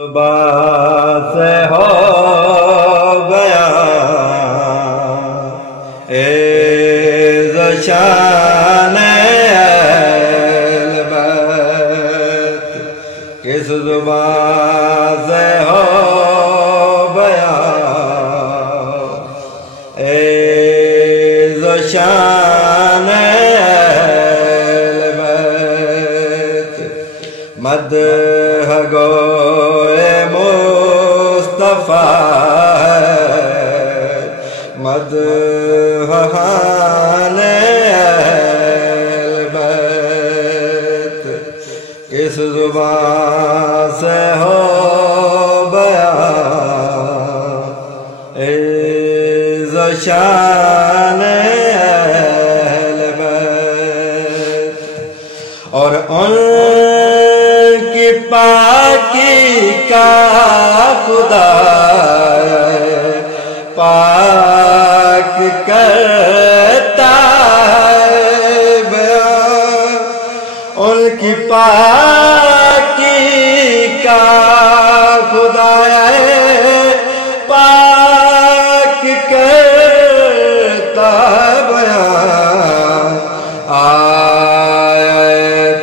صبح سے ہو گیا شان اہل بیت، کس زبان سے ہو گیا شان اہل بیت، مدح گوئے مصطفیٰ ہے، مدح خوان اہل بیت، کس زبان سے ہو بیان شان اہل بیت، اور ان کی پاکی کا خدا پاک کرتا ہے بیان، ان کی پاکی کا خدا پاک کرتا بیان،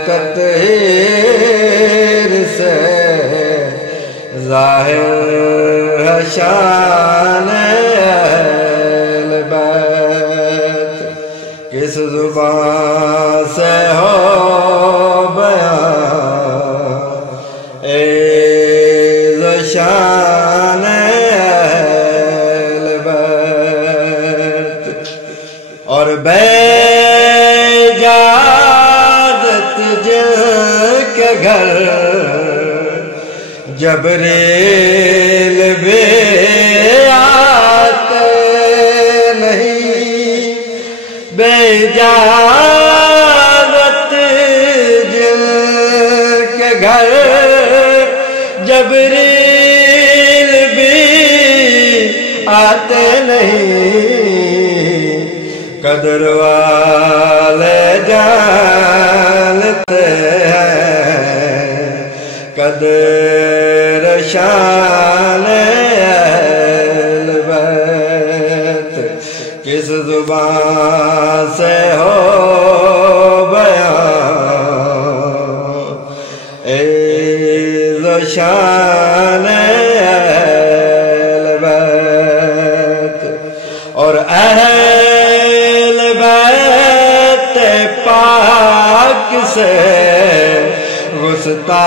تطہیر سے ظاہر ہے شان اہل بیت، کس زبان سے ہو بیان شان اہل بیت، اور بے اجازت جن کے گھر جبریل بھی آتے نہیں، بے اجازت جن کے گھر جبریل بھی آتے نہیں، قدر والے جانتے ہیں قدر شان اہل بیت، کس زبان سے ہو بیان شان اہل بیت، اور اہل بیت پاک سے گستاخیاں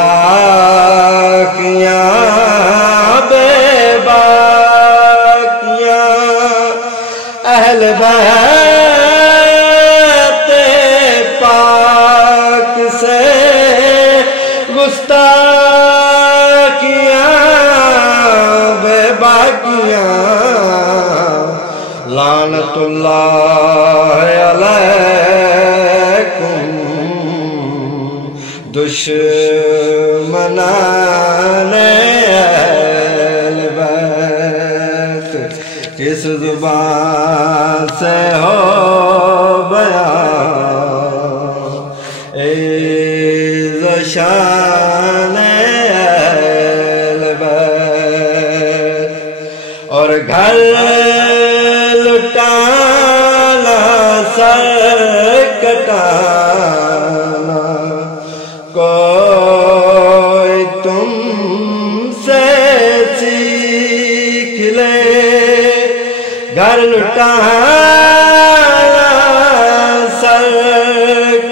بے باکیاں، اہل بیت پاک سے گستاخیاں بے باکیاں، لعنت اللہ علیکم دشمنان اہل بیت، کس زبان سے ہو بیان شان اہل بیت، اور گھر لٹانا سر کٹانا کوئی تم سے سیکھ لے، گھر لٹانا سر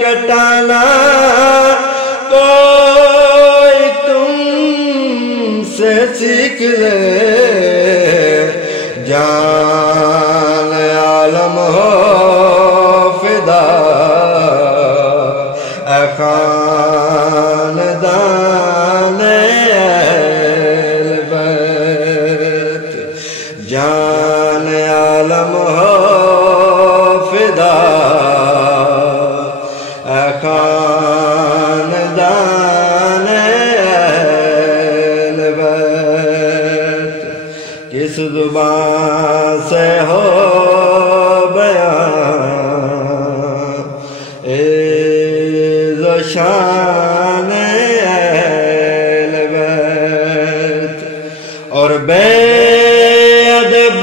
کٹانا کوئی تم سے سیکھ لے، جان عالم ہو فدا اے خاندان اہل بیت، جان عالم ہو فدا اے خاندان اہل بیت، کس زبان سے ہو بیان شان اہل بیت، بے ادب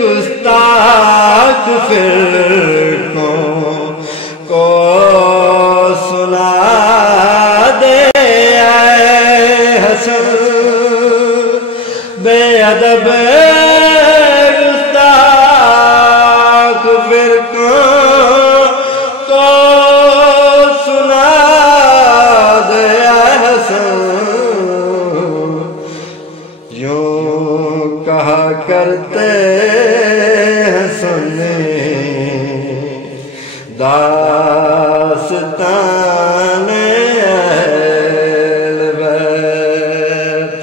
گستاخ فرقوں کو سنا دے اے حسن، بے ادب گستاخ فرقوں کو سنا دے اے حسن، یوں کہا کرتے ہیں سننے داستان اہل بیت،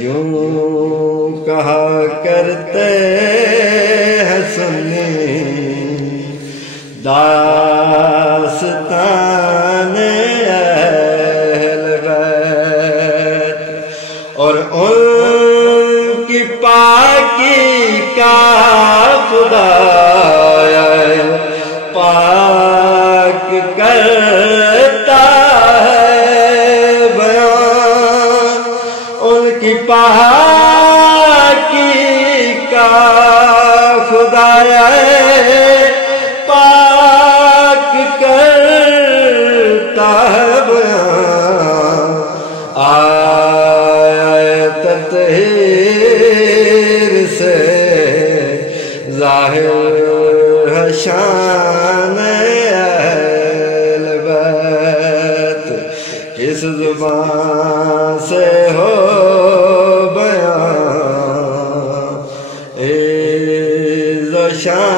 یوں کہا کرتے ہیں سننے داستان اہل بیت، اور ان کی پاکی کا خدا پاک کرتا ہے بیان، ان کی پاکی کا خدا پاک کرتا ہے بیان، آئے تطہیر سے ظاہر ہے شان اہل بیت، کس زبان سے ہو بیان عز و شان